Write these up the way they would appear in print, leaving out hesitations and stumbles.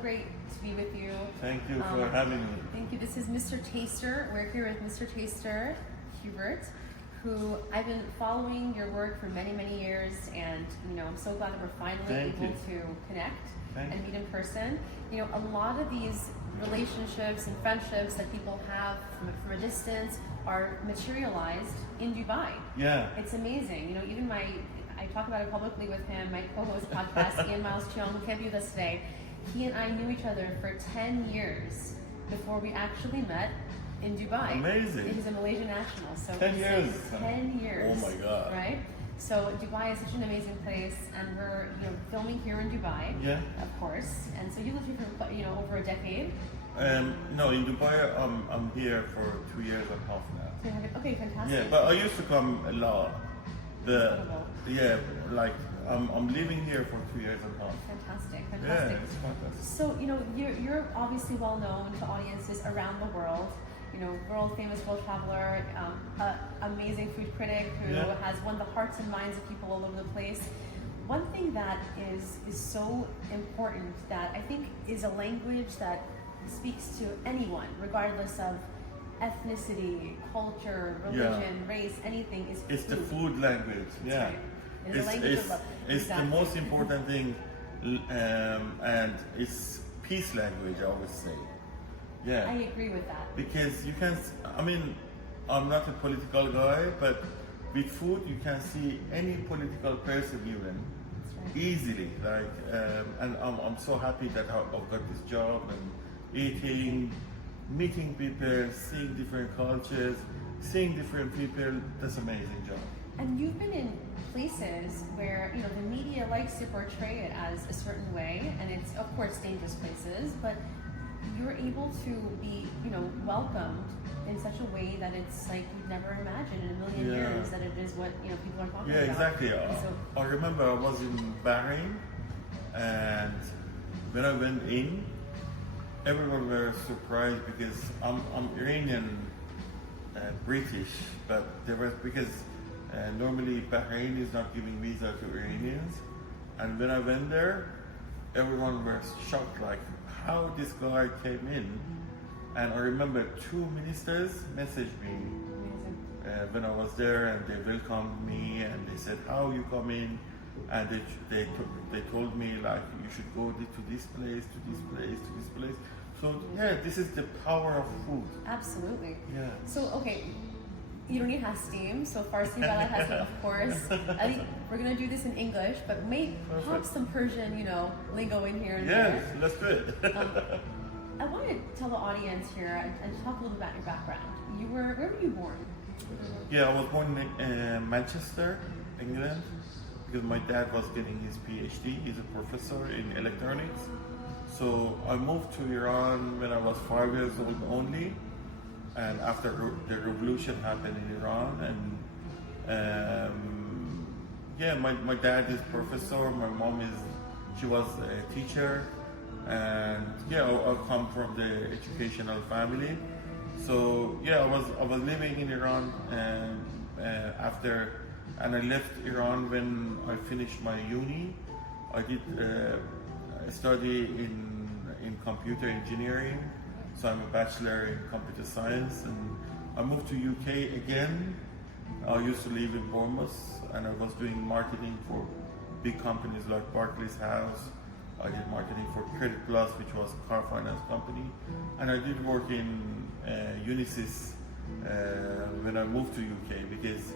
great to be with you. Thank you for having me. Thank you. This is Mr. Taster. We're here with Mr. Taster, Hubert, who I've been following your work for many, many years, and I'm so glad that we're finally able to connect and meet in person. A lot of these relationships and friendships that people have from a distance are materialized in Dubai. Yeah. It's amazing. Even I talk about it publicly with him, my co-host podcast, Ian Miles Cheong, who can't be with us today. He and I knew each other for 10 years before we actually met in Dubai. Amazing. He's a Malaysian national. So 10 years. 10 years. Oh my God. Right? So Dubai is such an amazing place, and we're filming here in Dubai. Yeah. Of course. And so you lived here for over a decade. No, in Dubai I'm here for 2 years and a half now. Okay, fantastic. Yeah, but I used to come a lot. I'm living here for 2 years and a half. Fantastic. Yeah, it's fantastic. So you're obviously well known to audiences around the world. World famous world traveler, amazing food critic who has won the hearts and minds of people all over the place. One thing that is so important that I think is a language that speaks to anyone, regardless of ethnicity, culture, religion, race, anything, is food. It's the food language. Yeah. Right. It's a language of love. It's the most important thing, and it's peace language, I would say. Yeah. I agree with that. Because you can, I'm not a political guy, but with food you can see any political person even easily. And I'm so happy that I've got this job and eating, meeting people, seeing different cultures, seeing different people. That's an amazing job. And you've been in places where the media likes to portray it as a certain way, and it's of course dangerous places, but you're able to be welcomed in such a way that it's like you'd never imagine in a million years that it is what people are talking about. Yeah, exactly. I remember I was in Bahrain, and when I went in, everyone was surprised because I'm Iranian British, but there was because normally Bahrain is not giving visa to Iranians, and when I went there, everyone was shocked, like how this guy came in. And I remember 2 ministers messaged me when I was there, and they welcomed me and they said, how you come in? And they told me like you should go to this place, to this place, to this place. So yeah, this is the power of food. Absolutely. Yeah. So okay, you don't need Hastim, so Farsi Bala Hastim, of course. I think we're gonna do this in English, but maybe pop some Persian, lingo in here and there. Yes, let's do it. I want to tell the audience here and talk a little about your background. Where were you born? Yeah, I was born in Manchester, England, because my dad was getting his PhD. He's a professor in electronics. So I moved to Iran when I was 5 years old only. And after the revolution happened in Iran, and my dad is professor, my mom she was a teacher, and I come from the educational family. So I was living in Iran, and and I left Iran when I finished my uni. I did study in computer engineering. So I'm a bachelor in computer science, and I moved to UK again. I used to live in Bournemouth, and I was doing marketing for big companies like Barclays House. I did marketing for Critic, which was a car finance company, and I did work in Unisys when I moved to UK because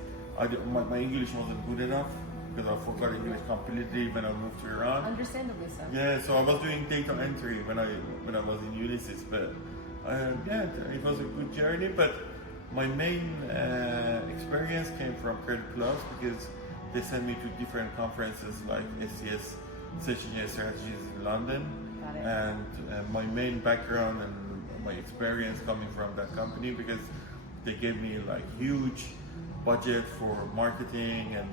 my English wasn't good enough, because I forgot English completely when I moved to Iran. Understandably so. Yeah, so I was doing data entry when I was in Unisys, but it was a good journey. But my main experience came from Critic because they sent me to different conferences like SCS Session Strategies in London. Got it. And my main background and my experience coming from that company, because they gave me like huge budget for marketing, and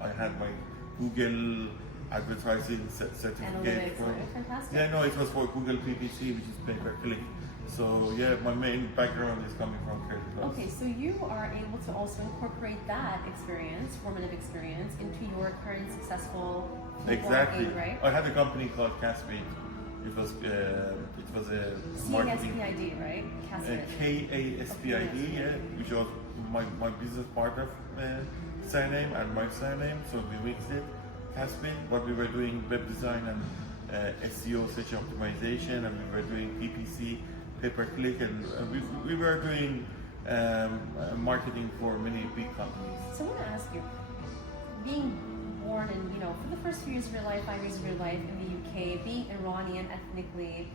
I had my Google advertising certificate. Fantastic. Yeah, no, it was for Google PPC, which is pay per click. So yeah, my main background is coming from Critic. Okay, so you are able to also incorporate that experience, formative experience, into your current successful Exactly. blogging, right? I had a company called Caspi It was a marketing. CASPID, right? Caspid. KASPID, yeah, which was my business partner surname and my surname, so we mixed it, Caspid, but we were doing web design and SEO, search optimization, and we were doing PPC, pay-per-click, and we were doing marketing for many big companies. So I want to ask you, being born in, for the first few years of your life, 5 years of your life in the UK, being Iranian ethnically,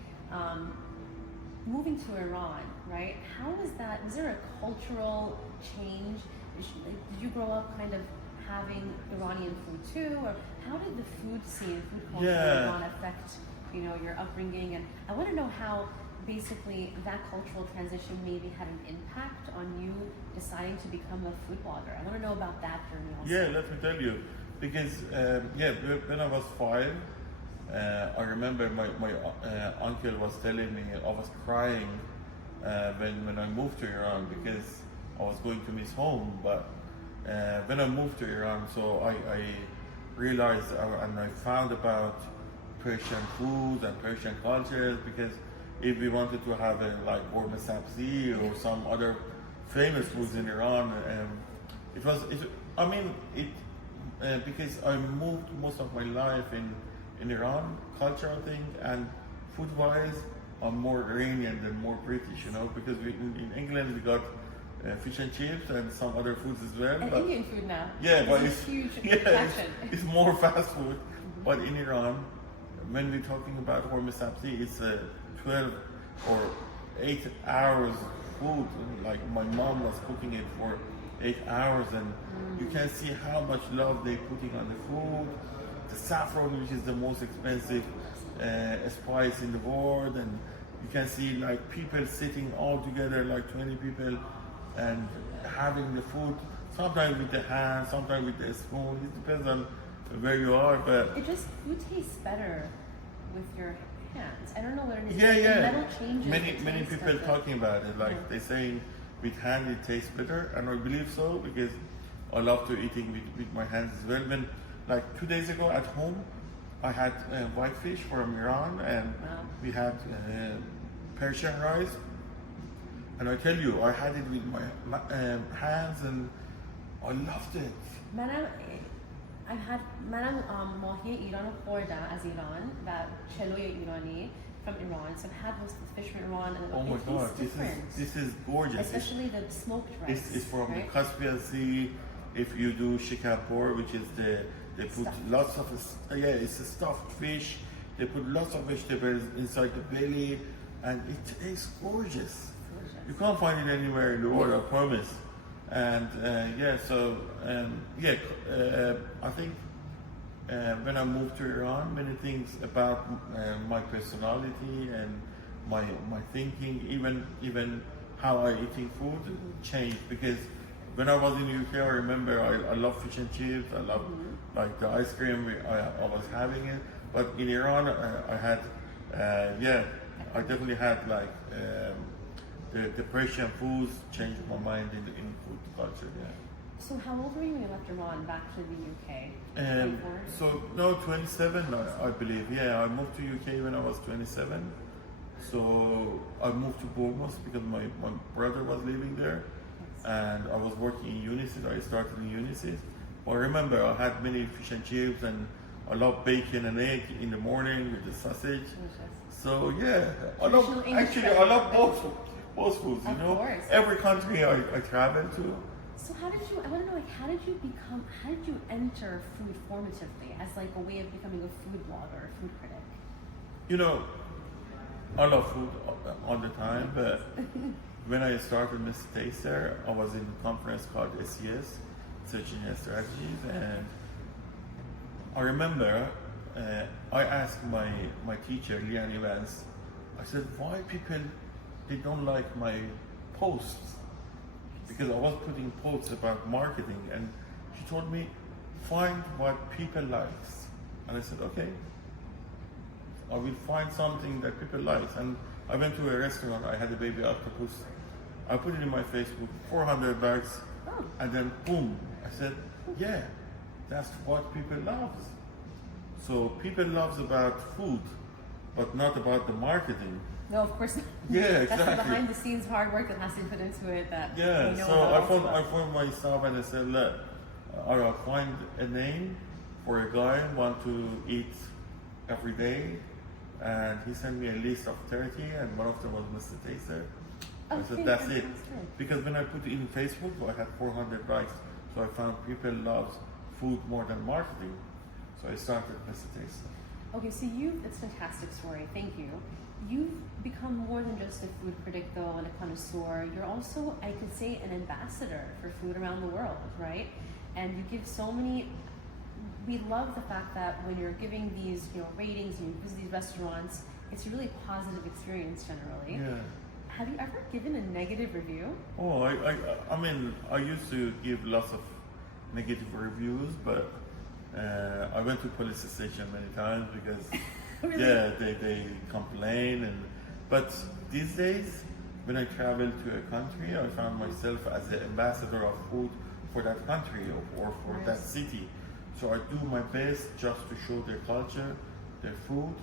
moving to Iran, right? How was that? Was there a cultural change? Did you grow up kind of having Iranian food too, or how did the food scene, food culture in Iran affect, your upbringing? And I want to know how basically that cultural transition maybe had an impact on you deciding to become a food blogger. I want to know about that journey also. Yeah, let me tell you, because when I was 5, I remember my uncle was telling me I was crying when I moved to Iran because I was going to miss home. But when I moved to Iran, so I realized and I found about Persian food and Persian cultures, because if we wanted to have like gourmet sabzi or some other famous foods in Iran, because I moved most of my life in Iran, cultural thing, and food-wise, I'm more Iranian than more British, because in England we got fish and chips and some other foods as well. And Indian food now. Yeah, but it's huge it's more fast food. But in Iran, when we're talking about gourmet sabzi, it's 12 or 8 hours food. Like my mom was cooking it for 8 hours, and you can see how much love they're putting on the food. The saffron, which is the most expensive spice in the world, and you can see like people sitting all together, like 20 people, and having the food, sometimes with the hand, sometimes with the spoon. It depends on where you are, but food tastes better with your hands. I don't know what it is. Yeah. The metal changes. Many people talking about it, like they saying with hand it tastes better, and I believe so because I love to eating with my hands as well. When like 2 days ago at home, I had white fish from Iran, and we had Persian rice. And I tell you, I had it with my hands, and I loved it. منم ماهی ایران رو خوردم از ایران و چلوی ایرانی from Iran. So I've had most of the fish from Iran, and Oh my God, this is gorgeous. Especially the smoked rice. It's from right? the Caspian Sea. If you do shikapor, which is they put lots of it's a stuffed fish. They put lots of vegetables inside the belly, and it tastes gorgeous. You can't find it anywhere in the world, I promise. And I think when I moved to Iran, many things about my personality and my thinking, even how I eating food changed. Because when I was in the UK, I remember I love fish and chips. I love like the ice cream. I was having it, but in Iran, I had I definitely had like. The Persian foods changed my mind in food culture. Yeah. So how old were you when you left Iran back to the UK? 27, I believe. Yeah, I moved to UK when I was 27. So I moved to Bournemouth because my brother was living there, and I was working in Unisys. I started in Unisys. I remember I had many fish and chips, and I love bacon and egg in the morning with the sausage. So yeah, I love both foods, Of course. Every country I travel to. So I want to know, how did you enter food formatively as like a way of becoming a food blogger, a food critic? I love food all the time, but when I started Mr. Taster, I was in a conference called SES, Search Engine Strategies, and I remember I asked my teacher, Leanne Evans, I said, why people they don't like my posts, because I was putting posts about marketing, and she told me find what people likes, and I said okay, I will find something that people like. And I went to a restaurant, I had a baby octopus, I put it in my Facebook, 400 likes, and then boom, I said yeah, that's what people love. So people loves about food, but not about the marketing. No, of course not. Yeah, That's the exactly. behind the scenes hard work that has to be put into it that Yeah, we know so about. I found myself and I said, look, I'll find a name for a guy who want to eat every day, and he sent me a list of 30, and one of them was Mr. Taster. I Okay, said, that's it. fantastic. Because when I put it in Facebook, I had 400 likes, so I found people love food more than marketing. So I started Mr. Taster. Okay, so it's a fantastic story. Thank you. You've become more than just a food critic, though, and a connoisseur. You're also, I could say, an ambassador for food around the world, right? And you give so many. We love the fact that when you're giving these, ratings and you visit these restaurants, it's a really positive experience generally. Yeah. Have you ever given a negative review? Oh, I mean, I used to give lots of negative reviews, but I went to police station many times because, Really? yeah, they complain. But these days, when I travel to a country, I found myself as the ambassador of food for that country or for that city. So I do my best just to show their culture, their food,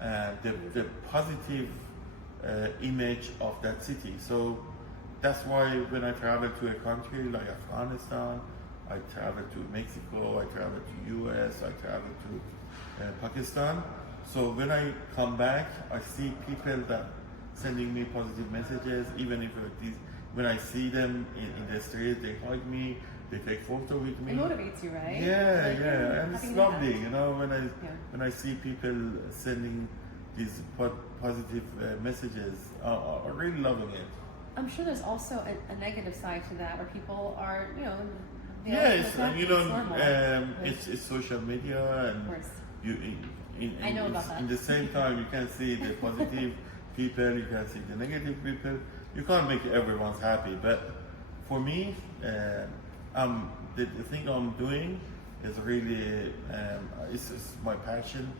and the positive image of that city. So that's why when I travel to a country like Afghanistan, I travel to Mexico, I travel to US, I travel to Pakistan. So when I come back, I see people that sending me positive messages, even if when I see them in the street, they hug me, they take photo with me. It motivates you, right? Yeah, Like, yeah, and having it's an lovely, impact. when I see people sending these positive messages. I'm really loving it. I'm sure there's also a negative side to that where people are, they Yeah, also it's, look at you it, know, it's normal. it's social media, and Of course. you I know about that. in the same time you can see the positive people, you can see the negative people. You can't make everyone's happy, but for me, the thing I'm doing is really it's my passion,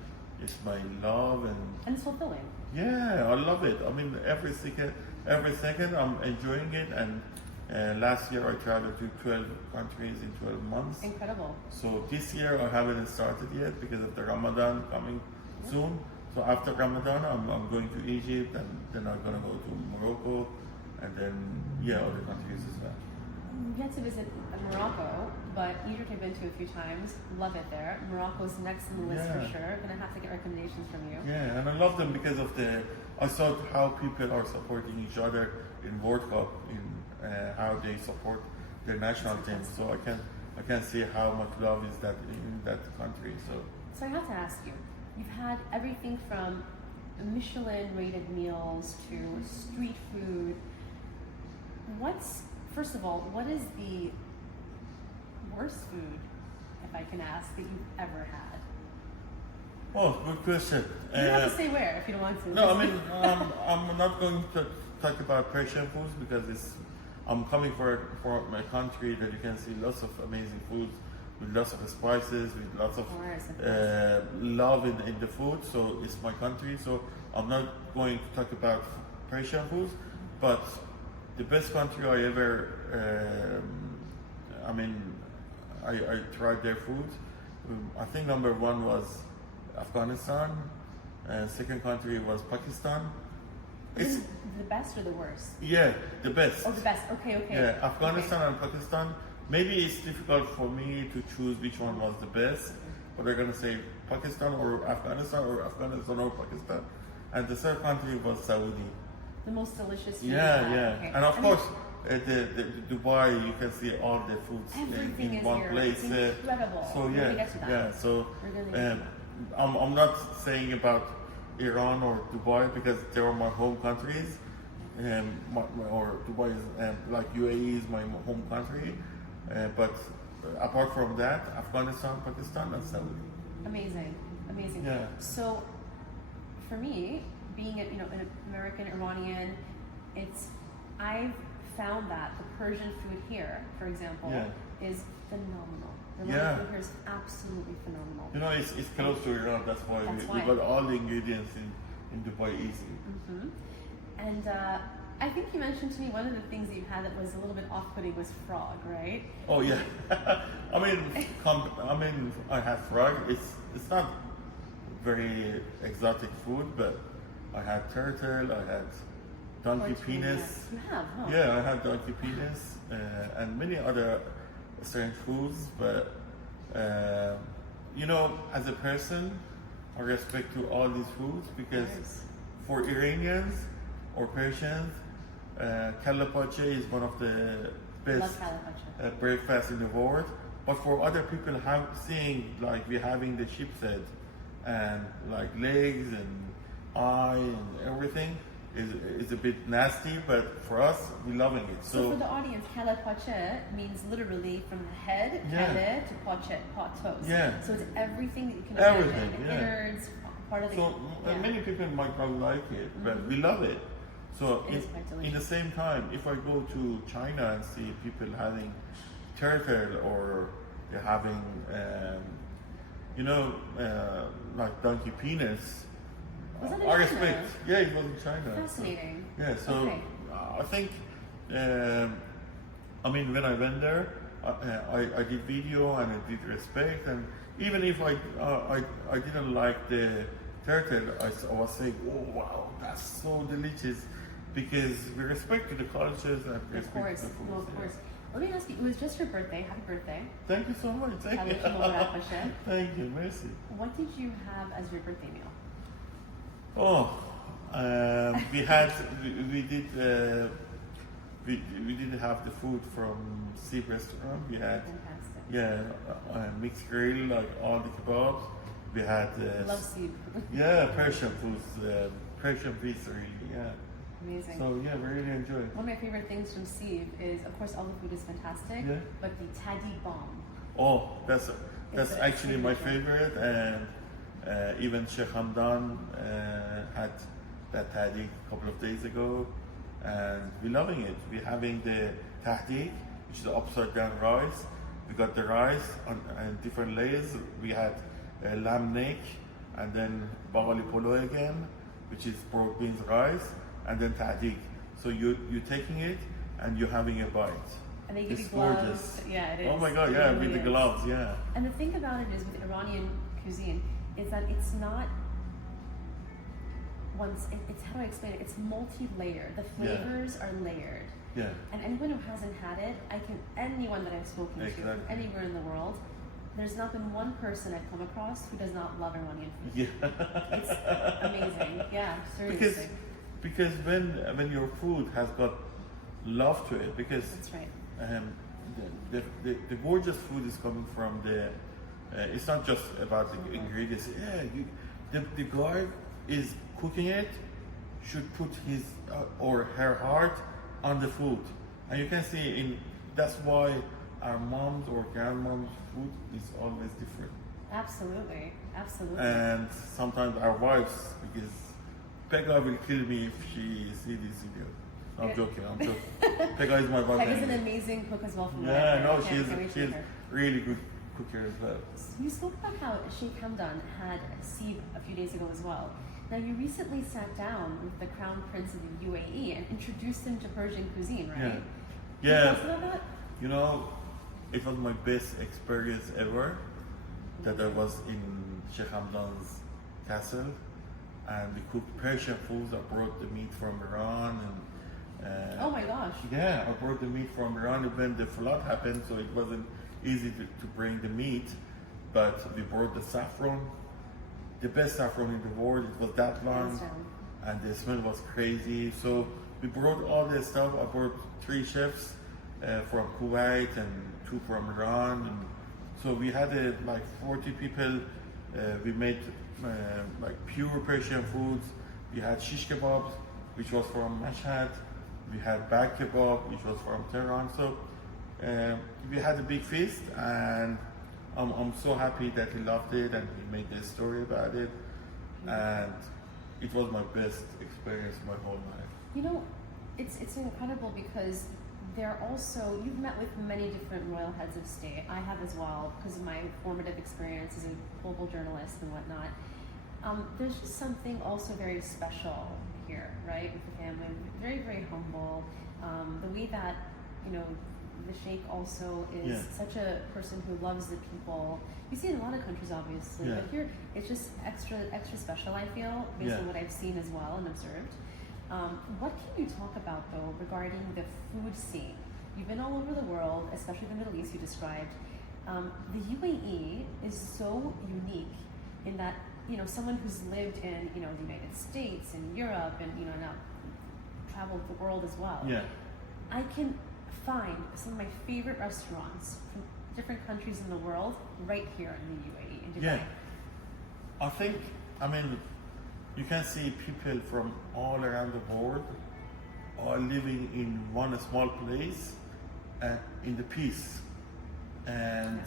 it's my love, And it's fulfilling. yeah, I love it. I mean, every second I'm enjoying it. And last year I traveled to 12 countries in 12 months. Incredible. So this year I haven't started yet because of the Ramadan coming soon. So after Ramadan, I'm going to Egypt, and then I'm gonna go to Morocco, and then other countries as well. Yet to visit Morocco, but Egypt I've been to a few times. Love it there. Morocco's next on the list for Yeah. sure. Gonna have to get recommendations from you. Yeah, and I love them because of I saw how people are supporting each other in World Cup, in how they support their national team. So I can see how much love is that in that country. So I have to ask you, you've had everything from Michelin-rated meals to street food. First of all, what is the worst food, if I can ask, that you've ever had? Oh, good question. You don't have to say where if you don't want to. No, I mean, I'm not going to talk about Persian foods because I'm coming for my country that you can see lots of amazing foods with lots of spices, with lots of love in the food. So it's my country. So I'm not going to talk about Persian foods, but the best country I ever, I tried their food. I think number one was Afghanistan, and second country was Pakistan. Is it the best or the worst? Yeah, the best. Oh, the best. Okay. Yeah, Afghanistan and Pakistan. Maybe it's difficult for me to choose which one was the best, but they're gonna say Pakistan or Afghanistan or Pakistan. And the third country was Saudi. The most delicious food. Yeah. Okay. And of course, the Dubai, you can see all the foods Everything in is one here. place. It's incredible. So We're gonna get to that. yeah. So We're gonna get to that. I'm not saying about Iran or Dubai because they are my home countries, or Dubai is like UAE is my home country. But apart from that, Afghanistan, Pakistan, and Saudi. Amazing. Yeah. So, for me, being an American Iranian, I've found that the Persian food here, for example, is phenomenal. The Iranian food here is absolutely phenomenal. You know, it's close to Iran. That's why we got all the ingredients in Dubai easy. Mm-hmm. And I think you mentioned to me one of the things that you had that was a little bit off-putting was frog, right? Oh yeah. I mean, I had frog. It's not very exotic food, but I had turtle, I had donkey penis. You have, huh? Yeah, I had donkey penis and many other strange foods. But as a person, I respect to all these foods because Nice. for Iranians or Persians, kalla pacha is one of the best Love calabacha. breakfast in the world. But for other people, seeing like we're having the sheep's head and like legs and eye and everything is a bit nasty. But for us, we're loving it. So for the audience, calabacha means literally from the head, Yeah. kale, to pacha, pot toast. Yeah. So it's everything that you can Everything, imagine. yeah. Innards, part of the. So yeah. many people might not like it, but we love it. So It is quite in delicious. the same time, if I go to China and see people having turtle or they're having, like donkey penis, Was that in I China? respect. Yeah, it was in China. Fascinating. Yeah, so Okay. I think, when I went there, I did video and I did respect, and even if I didn't like the turtle, I was saying, oh wow, that's so delicious, because we respect to the cultures and Of respect course. to the food. No, of course. Let me ask you, it was just your birthday. Happy birthday. Thank you so much. Thank you. Calabacha. Thank you, merci. What did you have as your birthday meal? Oh, we did have the food from Sea restaurant. We had Fantastic. mixed grill, like all the kebabs. We had Love seed. Persian foods, Persian pizza really, yeah. Amazing. So yeah, we really enjoy it. One of my favorite things from Steve is, of course, all the food is fantastic, Yeah. but the taddy bomb. Oh, that's It's actually my signature. favorite, and even Sheikh Hamdan had that tahdig a couple of days ago, and we're loving it. We're having the tahdig, which is the upside down rice. We got the rice on different layers. We had lamb neck, and then bagali polo again, which is pork beans rice, and then tahdig. So you're taking it and you're having a bite. And they give It's you gloves. gorgeous. Yeah, it is. Oh my god, It yeah, really with the is. gloves, yeah. And the thing about it is with Iranian cuisine is that it's not it's how do I explain it? It's multi-layered. The flavors are layered. Yeah. And anyone who hasn't had it, anyone that I've spoken to from Exactly. anywhere in the world, there's not been one person I've come across who does not love Iranian food. Yeah. It's amazing. Yeah, seriously. Because when your food has got love to it, because That's right. the gorgeous food is coming from it's not just about the ingredients. Yeah, the guy is cooking it should put his or her heart on the food, and you can see that's why our moms or grandmoms food is always different. Absolutely. Absolutely. And sometimes our wives, because Pega will kill me if she see this video. I'm joking. Pega is my wife. Peg is an anyway. amazing cook as well from Yeah, no, she's she's really good cooker as well. You spoke about how Sheikh Hamdan had Sieb a few days ago as well. Now you recently sat down with the Crown Prince of the UAE and introduced him to Persian cuisine, right? Can you tell us about that? You know, it was my best experience ever that I was in Sheikh Hamdan's castle, and we cooked Persian foods. I brought the meat from Iran, and Oh my gosh. yeah, I brought the meat from Iran when the flood happened, so it wasn't easy to bring the meat, but we brought the saffron, the best saffron in the world. It was that long, Hands down. and the smell was crazy. So we brought all the stuff. I brought 3 chefs from Kuwait and 2 from Iran. And so we had like 40 people. We made like pure Persian foods. We had shish kebabs, which was from Mashhad. We had bag kebab, which was from Tehran. So we had a big feast, and I'm so happy that he loved it and he made a story about it. And it was my best experience my whole life. You know, it's incredible because you've met with many different royal heads of state. I have as well because of my formative experience as a global journalist and whatnot. There's just something also very special here, right, with the family. Very, very humble. The way that, the sheikh also is Yeah. such a person who loves the people. You see it in a lot of countries, obviously, Yeah. but here it's just extra special. I feel based Yeah. on what I've seen as well and observed. What can you talk about though regarding the food scene? You've been all over the world, especially the Middle East. You described. The UAE is so unique in that someone who's lived in the United States and Europe and now traveled the world as well. Yeah. I can find some of my favorite restaurants from different countries in the world right here in the UAE in Dubai. Yeah. I mean, you can see people from all around the world are living in one small place in the peace. And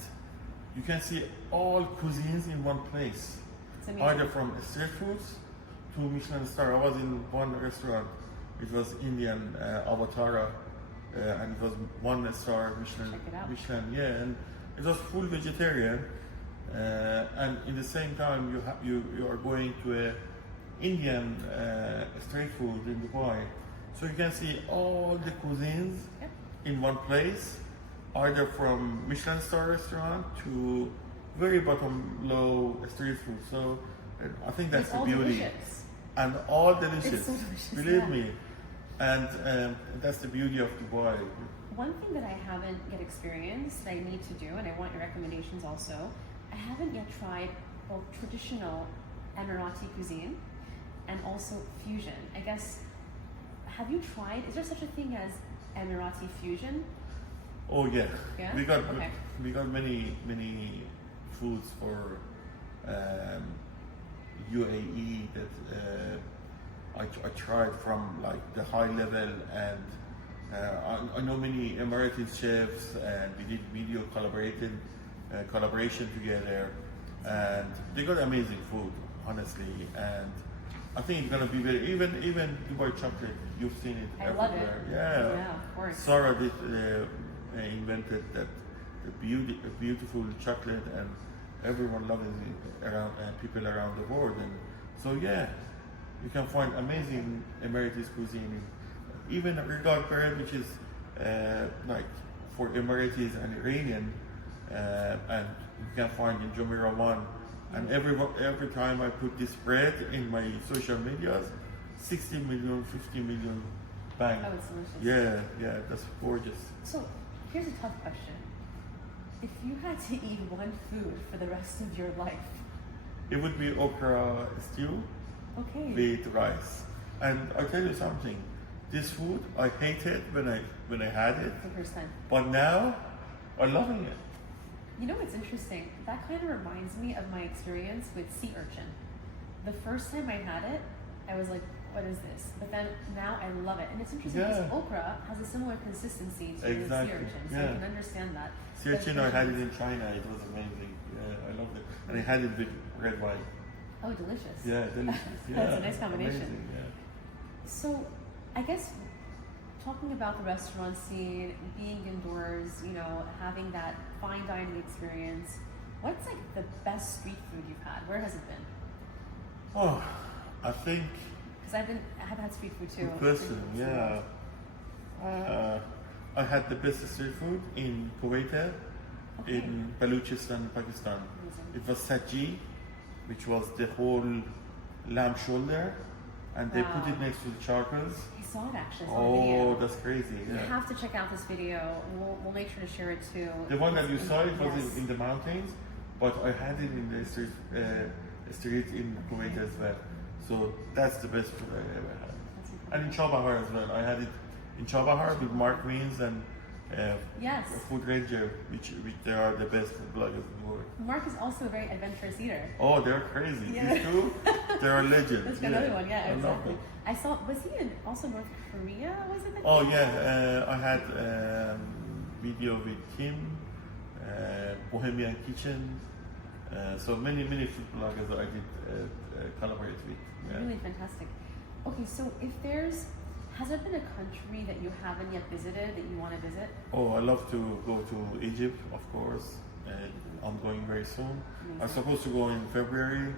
you can see all cuisines in one place. It's amazing. Either from street foods to Michelin star. I was in one restaurant, it was Indian Avatara, and it was 1-star Michelin. Check it out. Michelin, yeah, and it was full vegetarian. And in the same time, you are going to a Indian street food in Dubai, so you can see all the cuisines Yep. in one place, either from Michelin star restaurant to very bottom low street food. So I think that's It's the all beauty, delicious. and all delicious. It's so delicious, Believe yeah. me, and that's the beauty of Dubai. One thing that I haven't yet experienced that I need to do, and I want your recommendations also, I haven't yet tried both traditional Emirati cuisine and also fusion. I guess, have you tried, is there such a thing as Emirati fusion? Oh yeah, Yeah? we got Okay. many foods for UAE that I tried from like the high level, and I know many Emirati chefs, and we did video collaboration together, and they got amazing food, honestly, and I think it's gonna be very even Dubai chocolate. You've seen it I love it. everywhere. Yeah, Yeah, of course. Sarah did invented that beautiful chocolate, and everyone loves it around, people around the world, and so yeah, you can find amazing Emiratis cuisine, even regal bread, which is like for Emiratis and Iranian, and you can find in Jumeirah One. And every time I put this bread in my social medias, 60 million, 50 million, bang. Oh, it's delicious. Yeah, that's gorgeous. So, here's a tough question. If you had to eat one food for the rest of your life, It would be okra stew okay. with rice. And I'll tell you something, this food, I hated when I had it, The first time. but now I'm loving it. You know what's interesting? That kind of reminds me of my experience with sea urchin. The first time I had it, I was like, what is this? But then now I love it. And it's interesting because Yeah. okra has a similar consistency to Exactly, sea urchin, so yeah. I can understand that. Seriously, But I had it in China, it was amazing. Yeah, I loved it. And I had it with red wine. Oh, delicious. Yeah, delicious. Yeah, That's a nice combination. Amazing, yeah. So, I guess talking about the restaurant scene, being indoors, having that fine dining experience, what's like the best street food you've had? Where has it been? Oh, I think, Because I've had street food too. good question, yeah. I had the best street food in Kuwait, Okay. in Balochistan, Pakistan. Amazing. It was saji, which was the whole lamb shoulder, and they put Wow. it next to the charcoals. I saw it actually. I saw the video. Oh, that's crazy. You Yeah. have to check out this video. We'll make sure to share it too. The one that you saw, it was Yes. in the mountains, but I had it in the street in Kuwait as well. So that's the best food I ever had. That's incredible. And in Chabahar as well. I had it in Chabahar with Mark Wiens and Yes. Food Ranger, which they are the best food bloggers in the world. Mark is also a very adventurous eater. Oh, they're crazy. Yeah. These two, they are legends. That's another one. Yeah, I love exactly. them. I saw. Was he in also North Korea? Was it? Oh yeah, I had video with Kim, Bohemian Kitchen, so many food bloggers that I did collaborate with. Yeah. Really fantastic. Okay, so has there been a country that you haven't yet visited that you want to visit? Oh, I love to go to Egypt, of course. I'm going very soon. I was supposed to go in February,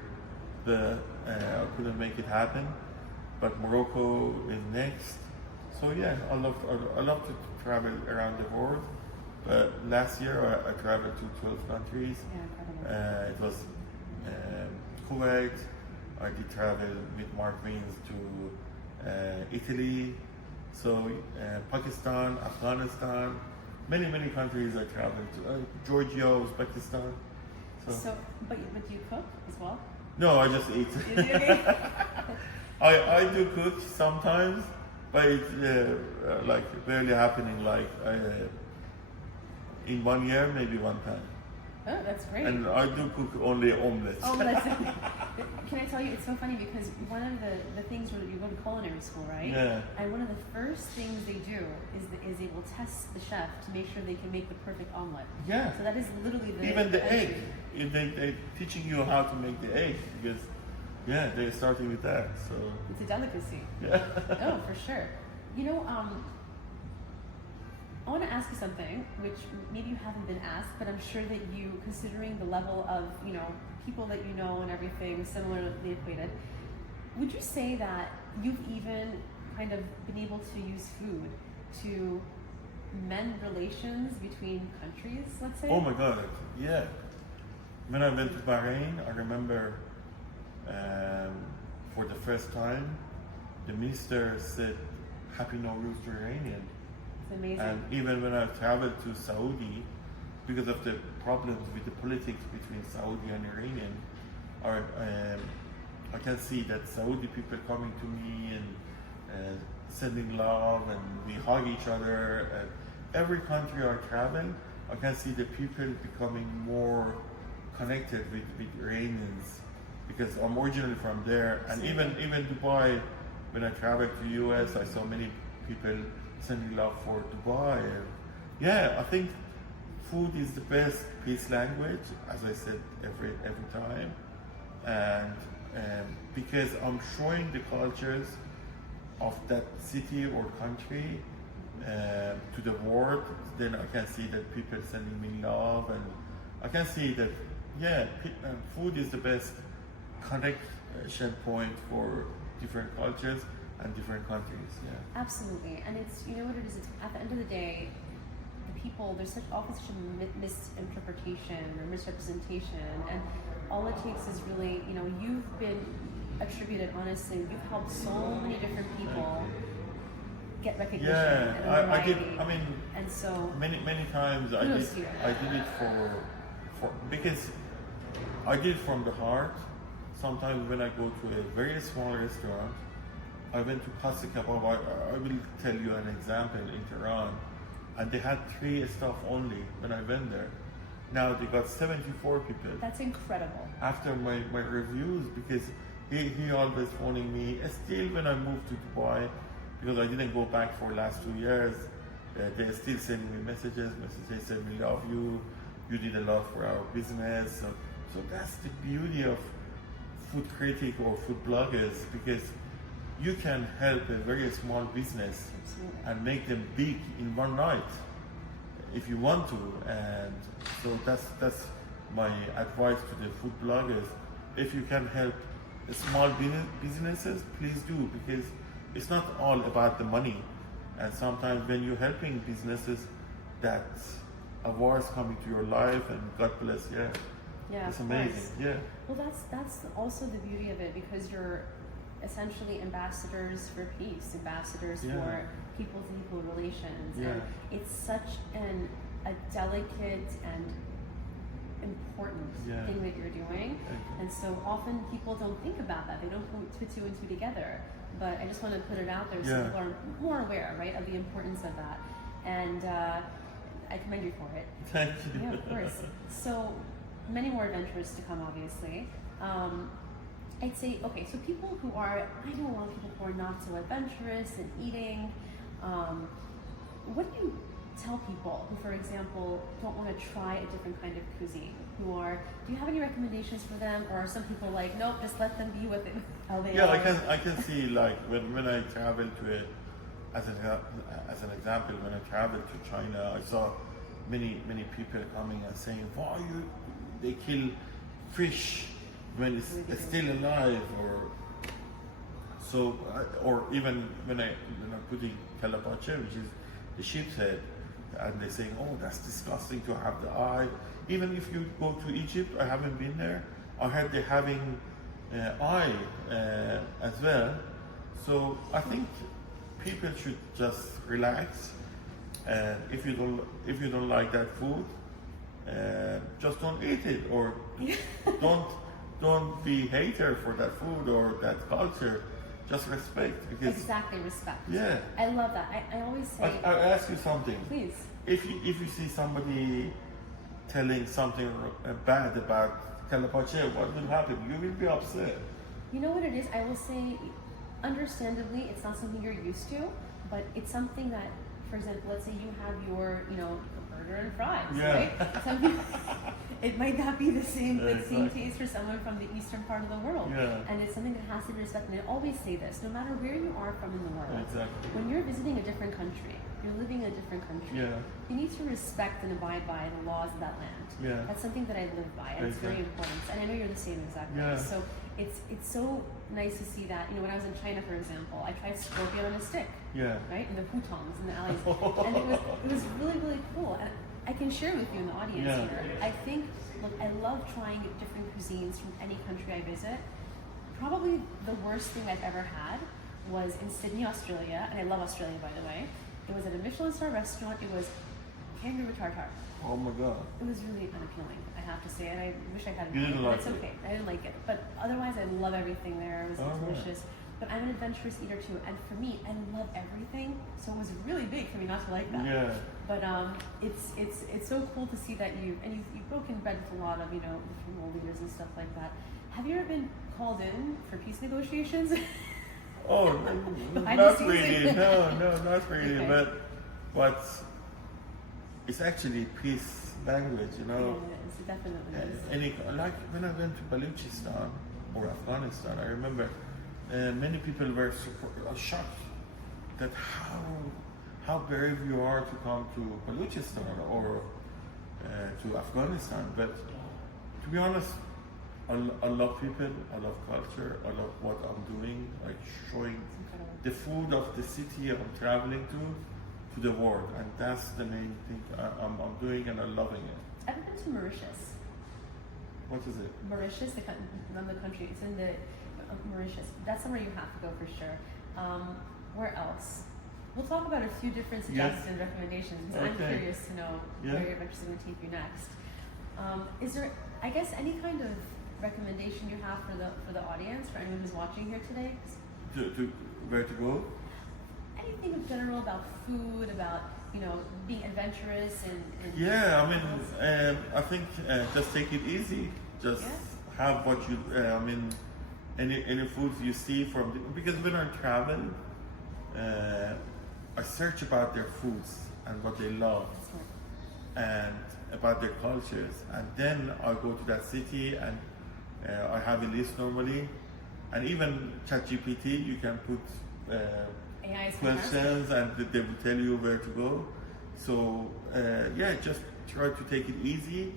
but I couldn't make it happen. But Morocco is next. So yeah, I love to travel around the world. But last year I traveled to 12 countries. Yeah, incredible. It was Kuwait. I did travel with Mark Wiens to Italy, so Pakistan, Afghanistan, many countries I traveled to. Georgia, Uzbekistan. So, but do you cook as well? No, I just eat. You do? I do cook sometimes, but it's like barely happening. Like in 1 year, maybe one time. Oh, that's great. And I do cook only omelets. Oh, that's Can I tell you, it's so funny because one of the things where you go to culinary school, right? Yeah. And one of the first things they do is they will test the chef to make sure they can make the perfect omelet. Yeah. So that is literally Even the egg. If they're teaching you how to make the egg, because they're starting with that. So it's a delicacy. yeah. Oh, for sure. You know, I want to ask you something, which maybe you haven't been asked, but I'm sure that you, considering the level of, people that you know and everything, similarly equated, would you say that you've even kind of been able to use food to mend relations between countries, let's say? Oh my God, yeah. When I went to Bahrain, I remember for the first time, the minister said, Happy Nowruz to Iranian. It's amazing. And even when I traveled to Saudi, because of the problems with the politics between Saudi and Iranian, I can see that Saudi people coming to me and sending love, and we hug each other. And every country I travel, I can see the people becoming more connected with Iranians, because I'm originally from there. And even Dubai, when I traveled to US, I saw many people sending love for Dubai. And yeah, I think food is the best peace language, as I said every time. And because I'm showing the cultures of that city or country to the world, then I can see that people sending me love, and I can see that food is the best connection point for different cultures and different countries. Yeah. Absolutely, and it's what it is. It's, at the end of the day, the people, there's often such a misinterpretation or misrepresentation, and all it takes is really you've been attributed, honestly, you've helped so many different people get recognition. Yeah, I did. I mean, and so many times I did it for because I did it from the heart. Sometimes when I go to a very small restaurant, I went to Pasta Kebab. I will tell you an example in Tehran, and they had 3 staff only when I went there. Now they got 74 people. That's incredible. After my reviews, because he always phoning me. Still, when I moved to Dubai, because I didn't go back for last 2 years, they're still sending me messages. They say, we love you. You did a lot for our business. So that's the beauty of food critic or food bloggers, because you can help a very small business and make them big in one night if you want to. And so that's my advice to the food bloggers. If you can help small businesses, please do, because it's not all about the money. And sometimes when you're helping businesses, that's awards coming to your life, and God bless. Yeah, it's amazing. Course. Yeah. Well, that's also the beauty of it, because you're essentially ambassadors for peace, ambassadors for people-to-people relations. Yeah. And it's such a delicate and important thing that you're doing. And so often people don't think about that. They don't put 2 and 2 together. But I just want to put it out there so people are more aware, right, of the importance of that. And I commend you for it. Thank you. Yeah, of course. So many more adventures to come, obviously. I'd say, okay, so people who are, I know a lot of people who are not so adventurous in eating. What do you tell people who, for example, don't want to try a different kind of cuisine? Do you have any recommendations for them? Or are some people like, nope, just let them be with it how they are? I can see, like, when I travel to as an example, when I traveled to China, I saw many people coming and saying, why they kill fish when it's still alive, or even when I'm putting calabacha, which is the sheep's head. and they're saying, oh, that's disgusting to have the eye. Even if you go to Egypt, I haven't been there, I heard they're having eye as well. So I think people should just relax, and if you don't like that food, just don't eat it, or don't be hater for that food or that culture. Just respect. Because, exactly, respect. Yeah. I love that. I always say. I'll ask you something. Please. If you see somebody telling something bad about calapache, what will happen? You will be upset. You know what it is? I will say, understandably, it's not something you're used to, but it's something that, for example, let's say you have your, burger and fries, right? Some people, it might not be the same taste for someone from the eastern part of the world. Yeah. And it's something that has to be respected. And I always say this, no matter where you are from in the world, Exactly. when you're visiting a different country, you're living in a different country, you need to respect and abide by the laws of that land. Yeah. That's something that I live by, and it's very important. And I know you're the same exact way. Yeah. So it's so nice to see that. When I was in China, for example, I tried scorpion on a stick. Yeah. Right? In the hutongs, in the alleys. And it was really, really cool. And I can share with you in the audience here. I think, look, I love trying different cuisines from any country I visit. Probably the worst thing I've ever had was in Sydney, Australia, and I love Australia, by the way. It was at a Michelin star restaurant. It was kangaroo tartare. Oh my God. It was really unappealing, I have to say, and I wish I hadn't. You didn't like it's it? okay. I didn't like it, but otherwise, I love everything there. It was delicious. But I'm an adventurous eater too, and for me, I love everything. So it was really big for me not to like that. Yeah. But it's so cool to see that you've broken bread with a lot of different world leaders and stuff like that. Have you ever been called in for peace negotiations? Oh, not really. No, not really. Okay. But it's actually peace language, Yeah, it definitely is. Like when I went to Balochistan or Afghanistan, I remember many people were shocked that how brave you are to come to Balochistan or to Afghanistan. But to be honest, I love people, I love culture, I love what I'm doing, like showing the food of the city I'm traveling to the world, and that's the main thing I'm doing, and I'm loving it. I've been to Mauritius. What is it? Mauritius, the country. It's in the Mauritius. That's somewhere you have to go for sure. Where else? We'll talk about a few different suggestions and recommendations, because I'm curious to know where your adventures are going to take you next. Is there, I guess, any kind of recommendation you have for the audience, for anyone who's watching here today? To where to go? Anything in general about food, about being adventurous and yeah, I think just take it easy. Just have what you any foods you see because when I travel, I search about their foods and what they love and about their cultures, and then I go to that city and I have a list normally, and even ChatGPT, you can put questions and they will tell you where to go. So just try to take it easy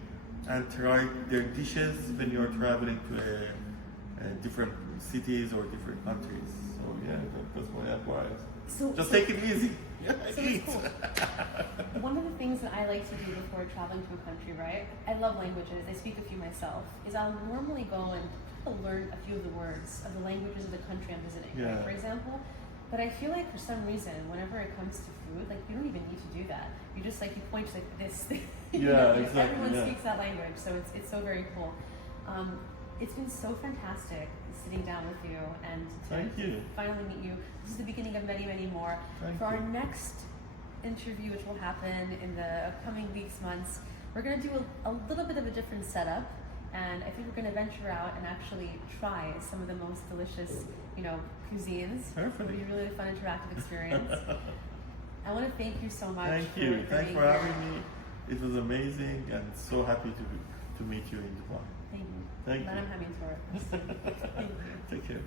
and try their dishes when you're traveling to different cities or different countries. So that's my advice. Just take it easy. Eat. Cool. One of the things that I like to do before traveling to a country, right? I love languages. I speak a few myself. Is I'll normally go and learn a few of the words of the languages of the country I'm visiting, right, for example. But I feel like for some reason, whenever it comes to food, like you don't even need to do that. You just you point to this. Exactly. Everyone speaks that language, so it's so very cool. It's been so fantastic sitting down with you and to finally meet you. This is the beginning of many, many more. For our next interview, which will happen in the upcoming weeks, months, we're going to do a little bit of a different setup, and I think we're going to venture out and actually try some of the most delicious, cuisines. Perfect. It'll be a really fun, interactive experience. I want to thank you so much. Thank you. Thanks for having me. It was amazing, and so happy to meet you in Dubai. Thank you. Thank you. I'm having for it. Thank you. Take care.